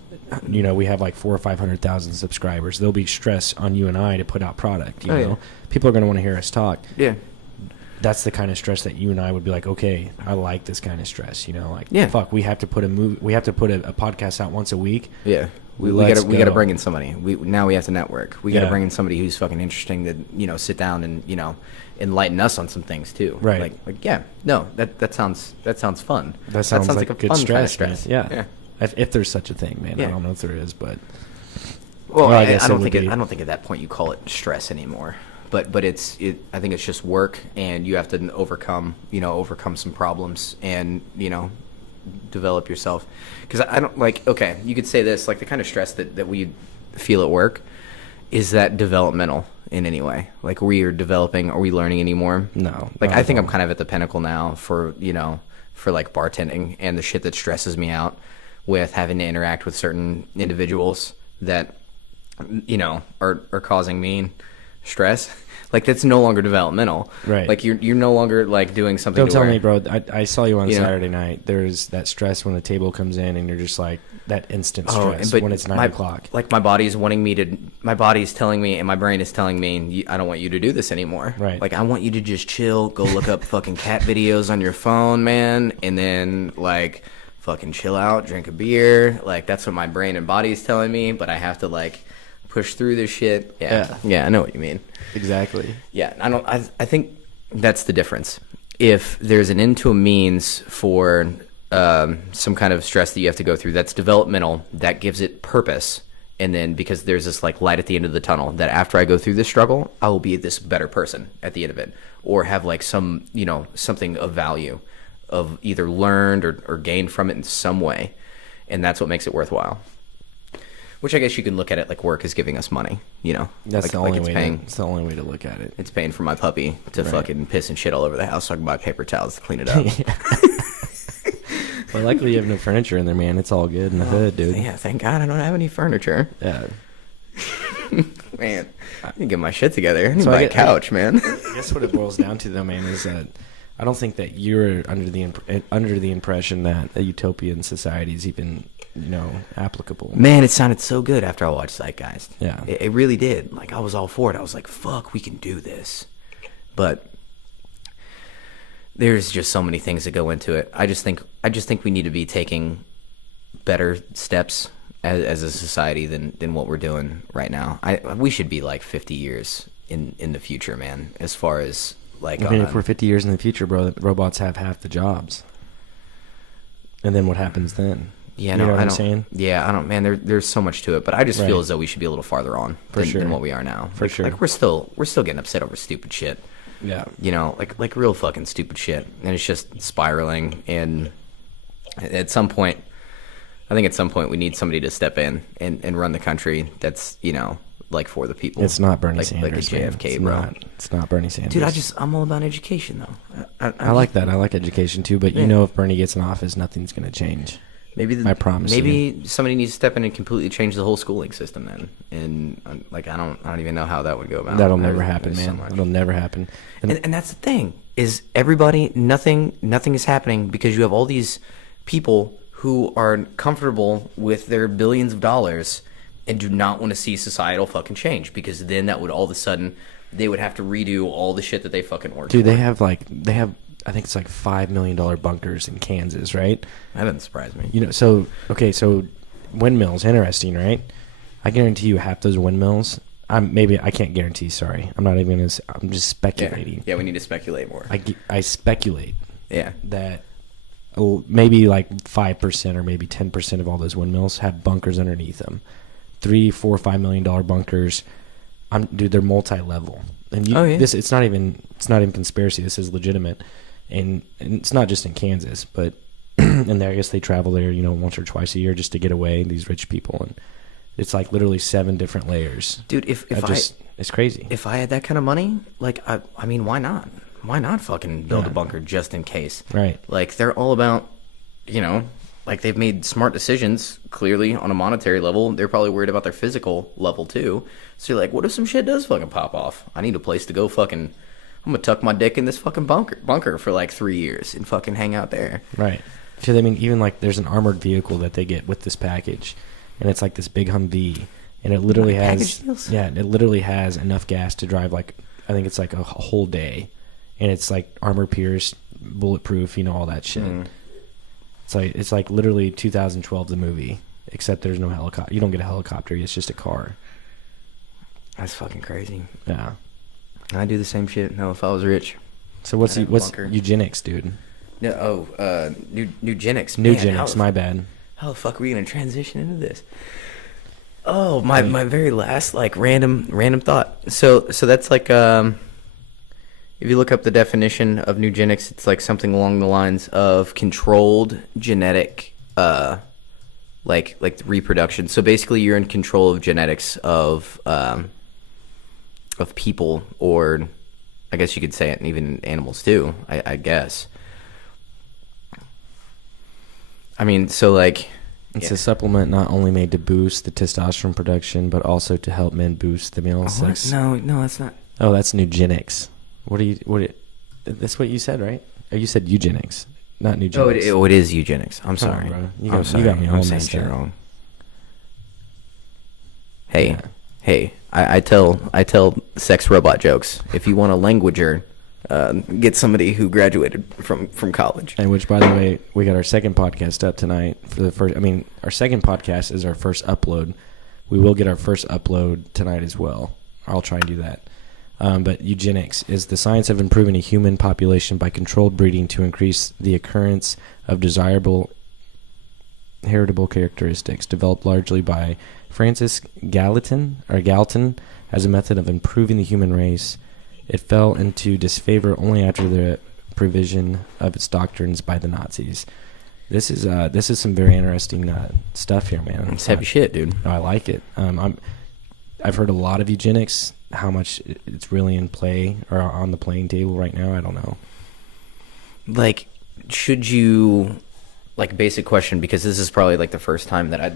we have like 400,000 or 500,000 subscribers, there'll be stress on you and I to put out product. You know, yeah. People are going to want to hear us talk. Yeah. That's the kind of stress that you and I would be like, okay, I like this kind of stress. Yeah. Fuck, we have to put a podcast out once a week. Yeah. We gotta bring in somebody. Now we have to network. We gotta bring in somebody who's fucking interesting to sit down and enlighten us on some things too. Right. Like yeah. No, that sounds fun. That sounds like a good fun stress, kind of stress. man. Yeah. If there's such a thing, man. Yeah. I don't know if there is, but Well, I I guess it don't would think be. I don't think at that point you call it stress anymore. But I think it's just work, and you have to overcome some problems and develop yourself. Because I don't okay, you could say this, like the kind of stress that we feel at work, is that developmental in any way? Like, we are developing, are we learning anymore? No. Like, not I at think all. I'm kind of at the pinnacle now for like bartending and the shit that stresses me out with having to interact with certain individuals that are causing me stress. Like, that's no longer developmental. Right. Like, you're no longer like doing something. Don't to tell where, me, bro. I saw you on You know? Saturday night. There's that stress when the table comes in, and you're just like that instant stress but when it's 9 o'clock. Like, my body's telling me, and my brain is telling me, I don't want you to do this anymore. Right. Like, I want you to just chill, go look up fucking cat videos on your phone, man, and then like fucking chill out, drink a beer. Like, that's what my brain and body is telling me, but I have to like push through this shit. Yeah, I know what you mean. Exactly. Yeah, I think that's the difference. If there's an end to a means for some kind of stress that you have to go through, that's developmental, that gives it purpose. And then because there's this like light at the end of the tunnel, that after I go through this struggle, I will be this better person at the end of it, or have like some, something of value of either learned or gained from it in some way. And that's what makes it worthwhile. Which I guess you can look at it like work is giving us money, That's like, the only it's way. paying. It's the only way to look at it. It's paying for my puppy to Right. fucking piss and shit all over the house so I can buy paper towels to clean it up. Well, luckily you have no furniture in there, man. It's all good in the hood, dude. Yeah, thank God I don't have any furniture. Yeah. Man, I need to get my shit together. I need So to buy I a get- couch, man. I guess what it boils down to, though, man, is that I don't think that you're under the impression that a utopian society is even, applicable. Man, it sounded so good after I watched Zeitgeist. Yeah. It really did. Like, I was all for it. I was like, fuck, we can do this. But there's just so many things that go into it. I just think we need to be taking better steps as a society than what we're doing right now. We should be like 50 years in the future, man, as far as like I mean, if we're 50 years in the future, bro, the robots have half the jobs. And then what happens then? Yeah, You know no, what I I'm don't. saying? Yeah, I don't. Man, there's so much to it, but I just feel Right. as though we should be a little farther on For sure. than what we are now. For sure. Like we're still getting upset over stupid shit. Yeah. Like real fucking stupid shit, and it's just spiraling. And at some point, I think we need somebody to step in and run the country. That's like for the people. It's not Bernie like, Sanders. like a man. JFK, It's bro. It's not Bernie Sanders. Dude, I'm all about education though. I like that. I like education too, but Yeah. if Bernie gets in office, nothing's going to change. Maybe I promise Maybe somebody needs to step in and completely change the whole schooling system then. And I don't even know how that would go about. That'll never There's happen, so man. much. That'll never happen. And that's the thing is nothing is happening because you have all these people who are comfortable with their billions of dollars and do not want to see societal fucking change, because then that would all of a sudden they would have to redo all the shit that they fucking worked Dude, for. they have I think it's like $5 million bunkers in Kansas, right? That doesn't surprise me. So windmills, interesting, right? I guarantee you half those windmills. I can't guarantee. Sorry, I'm not even gonna. I'm just speculating. Yeah, we need to speculate more. I speculate Yeah. that maybe like 5% or maybe 10% of all those windmills have bunkers underneath them. $3, $4, $5 million bunkers. Dude, they're multi-level. And it's not even conspiracy. This is legitimate, and it's not just in Kansas, but and I guess they travel there, once or twice a year just to get away. These rich people, and it's like literally 7 different layers. Dude, it's crazy. If I had that kind of money, like I mean, why not? Why not fucking build a bunker just in case? Right. Like they're all about, like they've made smart decisions clearly on a monetary level. They're probably worried about their physical level too. So you're like, what if some shit does fucking pop off? I need a place to go fucking. I'm gonna tuck my dick in this fucking bunker for like 3 years and fucking hang out there. Right. Because I mean, even like there's an armored vehicle that they get with this package, and it's like this big Humvee, and it literally has it literally has enough gas to drive like I think it's like a whole day, and it's like armor pierced, bulletproof, all that shit. It's like literally 2012 the movie, except there's no helicopter. You don't get a helicopter. It's just a car. That's fucking crazy. Yeah. I do the same shit. No, if I was rich. So what's eugenics, dude? No, Eugenics. Eugenics. My bad. How the fuck are we gonna transition into this? Oh, my very last like random thought. So that's like if you look up the definition of eugenics, it's like something along the lines of controlled genetic like reproduction. So basically you're in control of genetics of people, or I guess you could say it, and even animals too, I guess. I mean, so like... It's a supplement not only made to boost the testosterone production, but also to help men boost the male sex. No, that's not... Oh, that's eugenics. That's what you said, right? Oh, you said eugenics, not eugenics. Oh, it is eugenics. I'm Come on, sorry. bro. You I'm got me all saying messed shit up. wrong. Hey, Yeah. hey, I tell sex robot jokes. If you want a languager, get somebody who graduated from college. And which, by the way, we got our second podcast up tonight for the first. I mean, our second podcast is our first upload. We will get our first upload tonight as well. I'll try and do that. But eugenics is the science of improving a human population by controlled breeding to increase the occurrence of desirable heritable characteristics, developed largely by Francis Galton as a method of improving the human race. It fell into disfavor only after the provision of its doctrines by the Nazis. This is some very interesting stuff here, man. It's heavy shit, dude. I like it. I've heard a lot of eugenics. How much it's really in play or on the playing table right now, I don't know. Like, should you, like, basic question, because this is probably like the first time that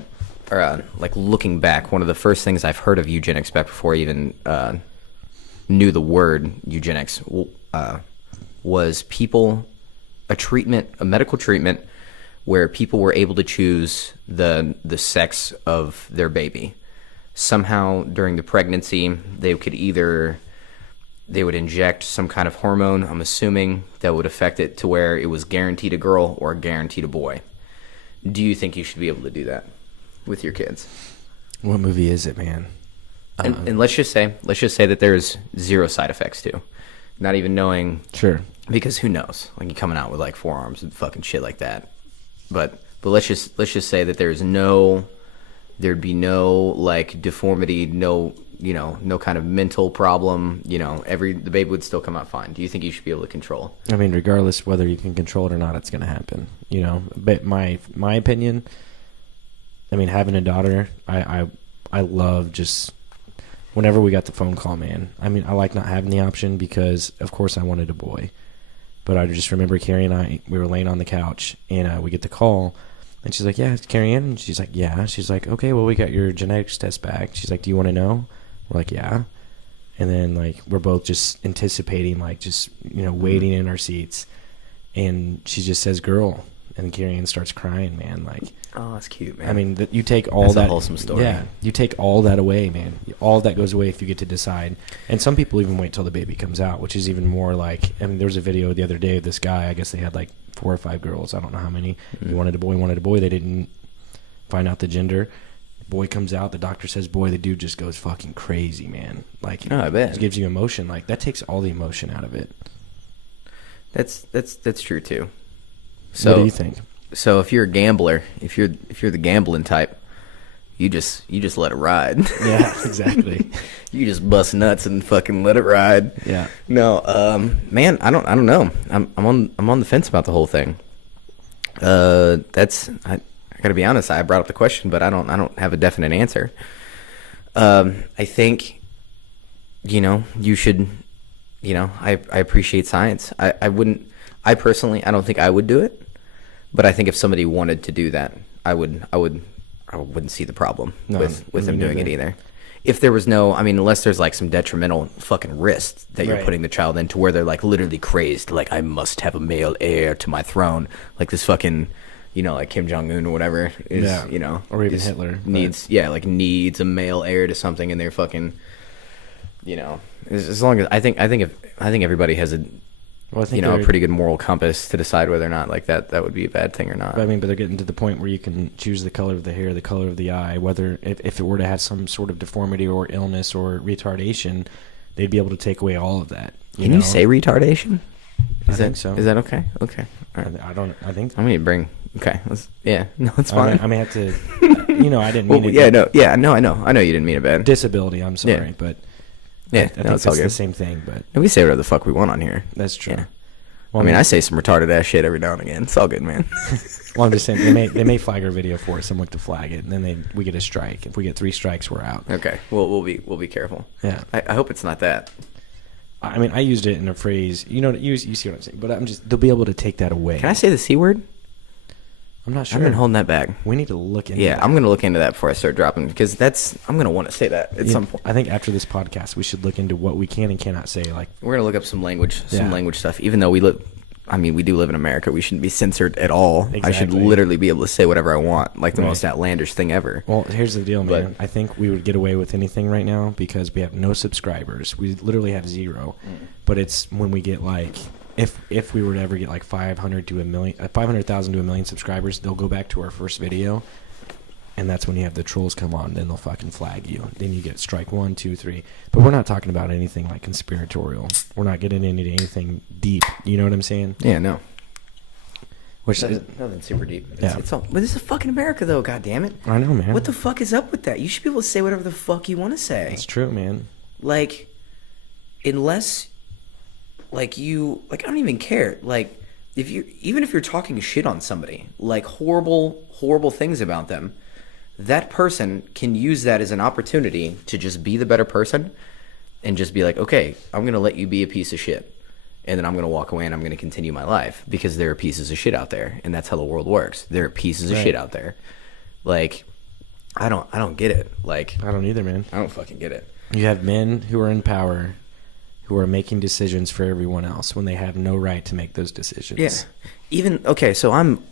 like looking back, one of the first things I've heard of eugenics back before I even knew the word eugenics was a medical treatment where people were able to choose the sex of their baby. Somehow during the pregnancy, they would inject some kind of hormone, I'm assuming, that would affect it to where it was guaranteed a girl or guaranteed a boy. Do you think you should be able to do that with your kids? What movie is it, man? And let's just say that there's zero side effects too. Not even knowing. Sure. Because who knows? Like, you coming out with like forearms and fucking shit like that. But let's just say that there'd be no like deformity, no kind of mental problem. The baby would still come out fine. Do you think you should be able to control? I mean, regardless whether you can control it or not, it's going to happen. But my opinion, I mean, having a daughter, I love just whenever we got the phone call, man. I mean, I like not having the option because, of course, I wanted a boy. But I just remember Carrie and I, we were laying on the couch, and we get the call, and she's like, yeah, it's Carrie Ann. And she's like, yeah. She's like, okay, well, we got your genetics test back. She's like, do you want to know? We're like, yeah. And then, like, we're both just anticipating, like, just, waiting in our seats. And she just says, girl. And Carrie Ann starts crying, man. Like, oh, that's cute, man. I mean, you take all that's that. a wholesome story. Yeah, you take all that away, man. All of that goes away if you get to decide. And some people even wait till the baby comes out, which is even more like. I mean, there was a video the other day of this guy. I guess they had like 4 or 5 girls. I don't know how many. Mm-hmm. He wanted a boy. They didn't find out the gender. Boy comes out. The doctor says boy. The dude just goes fucking crazy, man. Like, I bet. It gives you emotion. Like, that takes all the emotion out of it. That's true too. So, what do you think? So if you're a gambler, if you're the gambling type, you just let it ride. Yeah, exactly. You just bust nuts and fucking let it ride. Yeah. No, man, I don't know. I'm on the fence about the whole thing. I gotta be honest. I brought up the question, but I don't have a definite answer. I think, you should. I appreciate science. I wouldn't. I personally, I don't think I would do it. But I think if somebody wanted to do that, I wouldn't see the problem with them doing it either. If there was no, I mean, unless there's like some detrimental fucking risk that you're putting the child in to where they're like literally crazed, like I must have a male heir to my throne, like this fucking, you know, like Kim Jong-un or whatever is, you know, or even Hitler needs a male heir to something, and they're fucking, you know, as long as I think everybody has a a pretty good moral compass to decide whether or not like that would be a bad thing or not. But I mean, but they're getting to the point where you can choose the color of the hair, the color of the eye, whether if it were to have some sort of deformity or illness or retardation, they'd be able to take away all of that. Can you say retardation? I think so. Is that okay? Okay. All right. I think. I'm gonna bring. Okay. No, it's fine. I may have to. I didn't mean it. I know you didn't mean it bad. Disability. I'm sorry, but. Yeah, I think it's all good. The same thing, but we say whatever the fuck we want on here. That's true. Yeah. Well, I mean, I say some retarded ass shit every now and again. It's all good, man. Well, I'm just saying they may flag our video for us and look to flag it, and then we get a strike. If we get 3 strikes, we're out. Okay, we'll be careful. Yeah, I hope it's not that. I mean, I used it in a phrase. You see what I'm saying, but they'll be able to take that away. Can I say the C word? I'm not sure. I've been holding that back. We need to look into that. I'm going to look into that before I start dropping, because I'm going to want to say that at some point. I think after this podcast, we should look into what we can and cannot say. Like, we're going to look up some language stuff. Even though we do live in America, we shouldn't be censored at all. Exactly. I should literally be able to say whatever I want, like the most outlandish thing ever. Well, here's the deal, man. I think we would get away with anything right now because we have no subscribers. We literally have 0. But it's when we get like... If we were to ever get like 500,000 to 1 million subscribers, they'll go back to our first video, and that's when you have the trolls come on. Then they'll fucking flag you. Then you get strike 1, 2, 3. But we're not talking about anything like conspiratorial. We're not getting into anything deep. You know what I'm saying? Yeah, no. Which nothing super deep. It's all. But this is fucking America, though. God damn it. I know, man. What the fuck is up with that? You should be able to say whatever the fuck you want to say. It's true, man. Like, unless. I don't even care. Like, even if you're talking shit on somebody, like horrible things about them, that person can use that as an opportunity to just be the better person and just be like, okay, I'm going to let you be a piece of shit. And then I'm going to walk away and I'm going to continue my life because there are pieces of shit out there. And that's how the world works. There are pieces of shit out there. Like, I don't get it. Like, I don't either, man. I don't fucking get it. You have men who are in power who are making decisions for everyone else when they have no right to make those decisions. Yeah. So I'm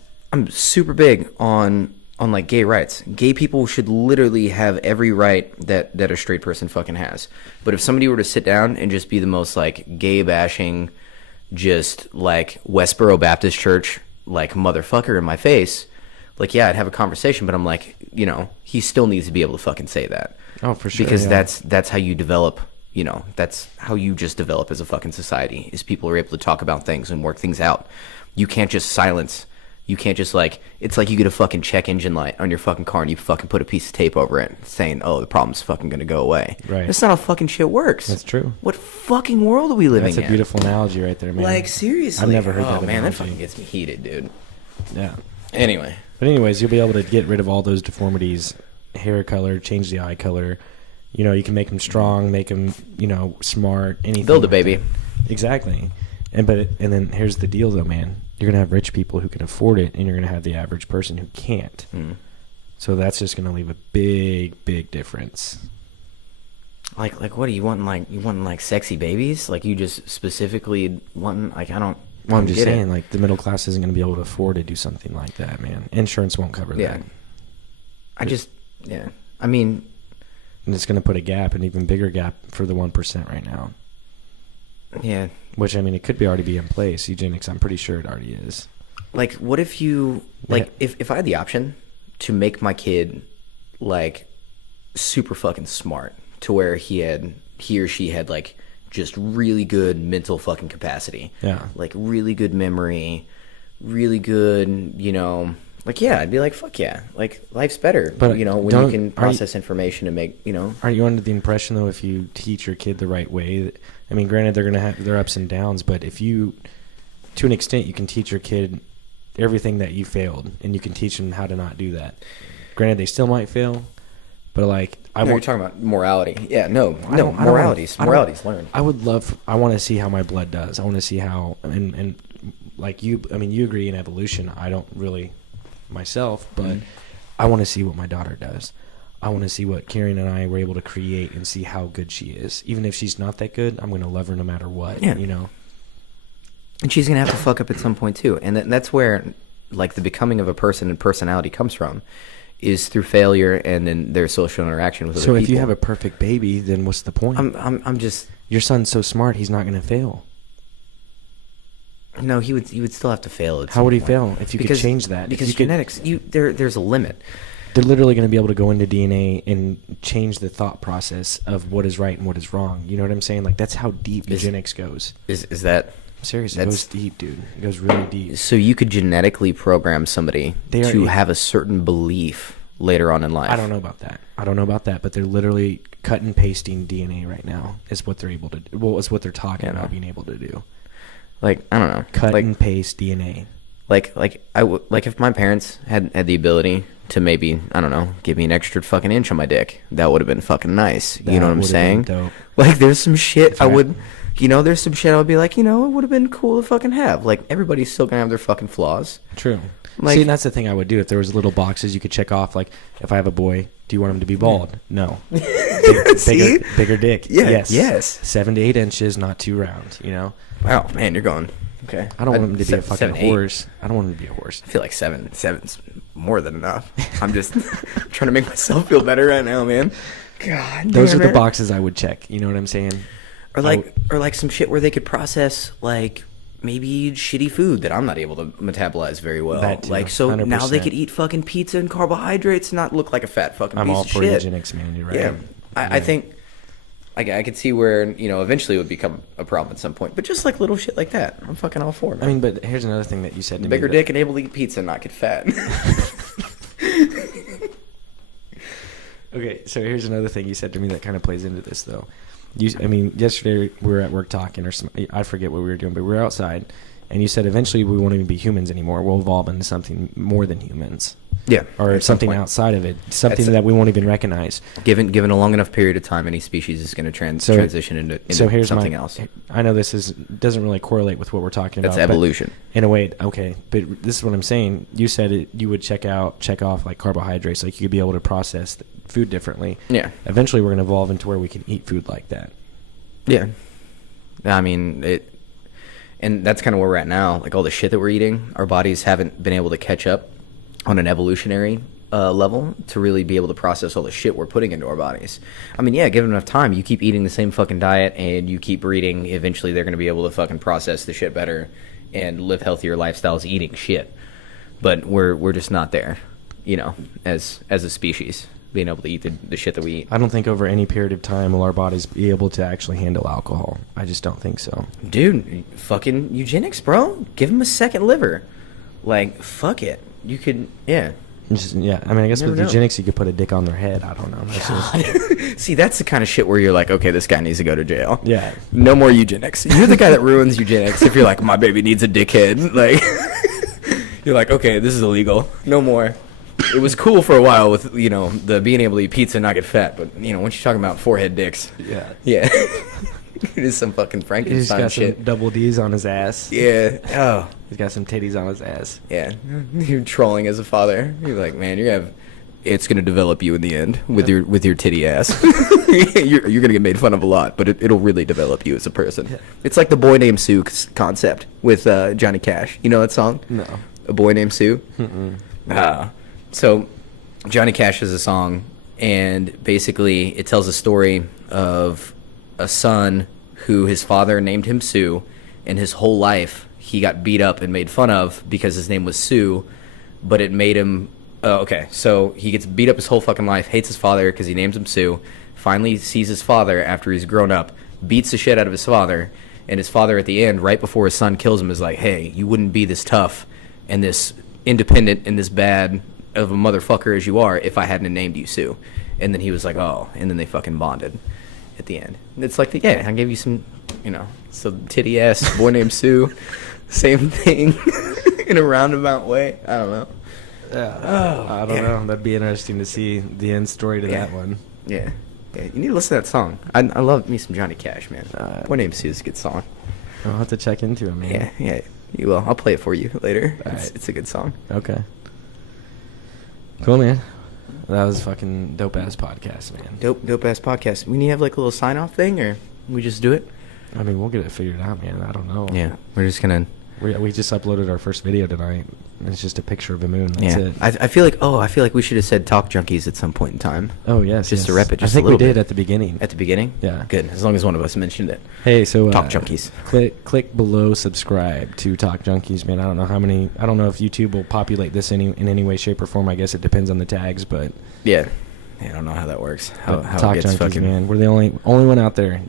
super big on like gay rights. Gay people should literally have every right that a straight person fucking has. But if somebody were to sit down and just be the most like gay bashing, just like Westboro Baptist Church like motherfucker in my face, like, yeah, I'd have a conversation, but I'm like, he still needs to be able to fucking say that. Oh, for sure. Because that's how you develop. That's how you just develop as a fucking society, is people are able to talk about things and work things out. You can't just silence. You can't just it's like you get a fucking check engine light on your fucking car and you fucking put a piece of tape over it saying, oh, the problem's fucking going to go away. Right. That's not how fucking shit works. That's true. What fucking world are we living in? That's a beautiful analogy right there, man. Like, seriously. I've never heard that Oh, man, analogy. that fucking gets me heated, dude. Yeah. Anyway. But anyways, you'll be able to get rid of all those deformities, hair color, change the eye color. You can make them strong, make them, smart, anything. Build a like baby. that. Exactly. And then here's the deal, though, man. You're going to have rich people who can afford it, and you're going to have the average person who can't. So that's just going to leave a big, big difference. Like what do you want? You want sexy babies? Like, you just specifically want, I don't. Well, I'm just saying, the middle class isn't going to be able to afford to do something like that, man. Insurance won't cover that. I mean, and it's going to put a gap, an even bigger gap for the 1% right now. Yeah. Which, I mean, it could already be in place. Eugenics, I'm pretty sure it already is. Like, what if you, if I had the option to make my kid, super fucking smart, to where he or she had, just really good mental fucking capacity. Yeah. Really good memory, really good, I'd be like, fuck yeah. Life's better, but when you can process information and make, Are you under the impression, though, if you teach your kid the right way, I mean, granted, they're going to have their ups and downs, but if you, to an extent, you can teach your kid everything that you failed, and you can teach them how to not do that. Granted, they still might fail, but you're talking about morality. Yeah, morality's learned. I want to see how my blood does. I want to see how, and like you, I mean, you agree in evolution. I don't really myself, but Mhm. I want to see what my daughter does. I want to see what Karen and I were able to create and see how good she is. Even if she's not that good, I'm going to love her no matter what, Yeah. you know? And she's gonna have to fuck up at some point too, and that's where like the becoming of a person and personality comes from, is through failure and then their social interaction with other So people. if you have a perfect baby, then what's the point? I'm just Your son's so smart, he's not going to fail. no. He would still have to fail. How would he fail if you could change that? Because If you could- genetics, there's a limit. They're literally going to be able to go into DNA and change the thought process of what is right and what is wrong. You know what I'm saying? Like, that's how deep eugenics goes. Is that Seriously, it goes deep, dude. It goes really deep. so? You could genetically program somebody to have a certain belief later on in life. I don't know about that. But they're literally cut and pasting DNA right now. Is what they're able to do. Well, it's what they're talking about being able to do. Like, I don't know. Cut like, and paste DNA. Like if my parents had the ability to maybe, I don't know, give me an extra fucking inch on my dick, that would have been fucking nice. That You know what I'm would've saying? been dope. Like, there's some shit If I I- would, there's some shit I would be like, it would have been cool to fucking have. Like, everybody's still gonna have their fucking flaws. True. Like- See, and that's the thing I would do if there was little boxes you could check off. Like, if I have a boy, do you want him to be bald? No. See? Bigger dick. Yeah, yes. 7 to 8 inches, not too round. You know. Wow, man, you're going. Okay. I don't want him to be a fucking 7, 8. horse. I don't want him to be a horse. I feel like seven's more than enough. I'm just trying to make myself feel better right now, man. God, Those are damn the it. boxes I would check. You know what I'm saying? Or like some shit where they could process like maybe shitty food that I'm not able to metabolize very well. That too, Like, so now they 100%. could eat fucking pizza and carbohydrates and not look like a fat fucking I'm piece all of for shit. eugenics, man. You're right. Yeah, I think I could see where eventually it would become a problem at some point. But just like little shit like that, I'm fucking all for it. I mean, but here's another thing that you said to bigger me. dick and able to eat pizza and not get fat. Okay, so here's another thing you said to me that kind of plays into this, though. Yesterday we were at work talking, I forget what we were doing, but we were outside, and you said eventually we won't even be humans anymore. We'll evolve into something more than humans. Yeah, Or at some something point. outside of it, something that we won't even recognize. Given a long enough period of time, any species is going to transition into here's something else. I know this doesn't really correlate with what we're talking That's about. but evolution. in a way, okay, but this is what I'm saying. You said you would check off like carbohydrates, like you could be able to process food differently. Yeah. Eventually, we're going to evolve into where we can eat food like that. Yeah. I mean, and that's kind of where we're at now. Like, all the shit that we're eating, our bodies haven't been able to catch up on an evolutionary level to really be able to process all the shit we're putting into our bodies. I mean, yeah, given enough time, you keep eating the same fucking diet and you keep breeding, eventually they're going to be able to fucking process the shit better and live healthier lifestyles eating shit. But we're just not there, as a species, being able to eat the shit that we eat. I don't think over any period of time will our bodies be able to actually handle alcohol. I just don't think so. Dude, fucking eugenics, bro. Give him a second liver. Like, fuck it. You could, yeah. I mean, I guess Never with know. eugenics, you could put a dick on their head. I don't know. That's just- See, that's the kind of shit where you're like, okay, this guy needs to go to jail. yeah. No more eugenics. You're the guy that ruins eugenics if you're like, my baby needs a dickhead. Like, you're like, okay, this is illegal. No more. It was cool for a while with, the being able to eat pizza and not get fat. But, once you're talking about forehead dicks. Yeah. Yeah. It is some fucking He's Frankenstein got shit. some double D's on his ass. Yeah. Oh. He's got some titties on his ass. Yeah. You're trolling as a father. You're like, man, it's gonna develop you in the end with your titty ass. you're gonna get made fun of a lot, but it'll really develop you as a person. Yeah. It's like the Boy Named Sue concept with Johnny Cash. You know that song? No. A Boy Named Sue. Mm-mm. So Johnny Cash has a song, and basically it tells a story of a son who his father named him Sue, and his whole life he got beat up and made fun of because his name was Sue, but it made him so he gets beat up his whole fucking life, hates his father because he names him Sue, finally sees his father after he's grown up, beats the shit out of his father, and his father at the end, right before his son kills him, is like, hey, you wouldn't be this tough and this independent and this bad of a motherfucker as you are if I hadn't named you Sue. And then he was like, oh, and then they fucking bonded at the end. It's like, I gave you some, some titty ass Boy Named Sue, same thing in a roundabout way. I don't know. I don't know. That'd be interesting to see the end story to that one. Yeah. You need to listen to that song. I love me some Johnny Cash, man. Boy Named Sue is a good song. I'll have to check into it, man. Yeah. You will. I'll play it for you later. All right. It's a good song. Okay. Cool, man. That was a fucking dope ass podcast, man. Dope ass podcast. We need to have like a little sign off thing, or we just do it. I mean, we'll get it figured out, man. I don't know. Yeah, we're just gonna. We just uploaded our first video tonight. It's just a picture of a moon. That's it. I feel like we should have said Talk Junkies at some point in time. Oh yes, Just to rep it just I think a little we did bit. at the beginning. At the beginning? Yeah. Good. As long as one of us mentioned it. Hey, so Talk Junkies. Click below, subscribe to Talk Junkies, man. I don't know if YouTube will populate this in any way, shape, or form. I guess it depends on the tags, but Yeah. I don't know how that works. How Talk it gets Junkies, fucking. man. We're the only one out there.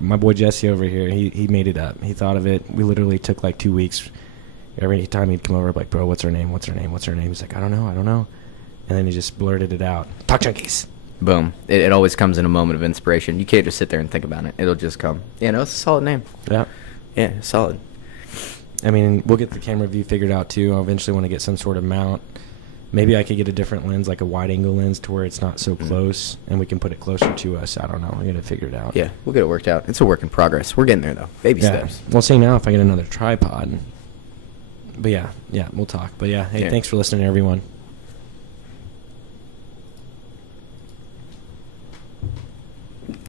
My boy Jesse over here, he made it up. He thought of it. We literally took like 2 weeks. Every time he'd come over, like, bro, what's her name? What's her name? What's her name? He's like, I don't know. And then he just blurted it out. Talk Junkies. Boom. It always comes in a moment of inspiration. You can't just sit there and think about it. It'll just come. Yeah, no, it's a solid name. Yeah. Yeah, solid. I mean, we'll get the camera view figured out too. I eventually want to get some sort of mount. Maybe I could get a different lens, like a wide angle lens, to where it's not so close, and we can put it closer to us. I don't know. We're gonna figure it out. Yeah, we'll get it worked out. It's a work in progress. We're getting there though. Baby Yeah. steps. We'll see now if I get another tripod. But yeah, we'll talk. But yeah, hey, Yeah. thanks for listening, everyone.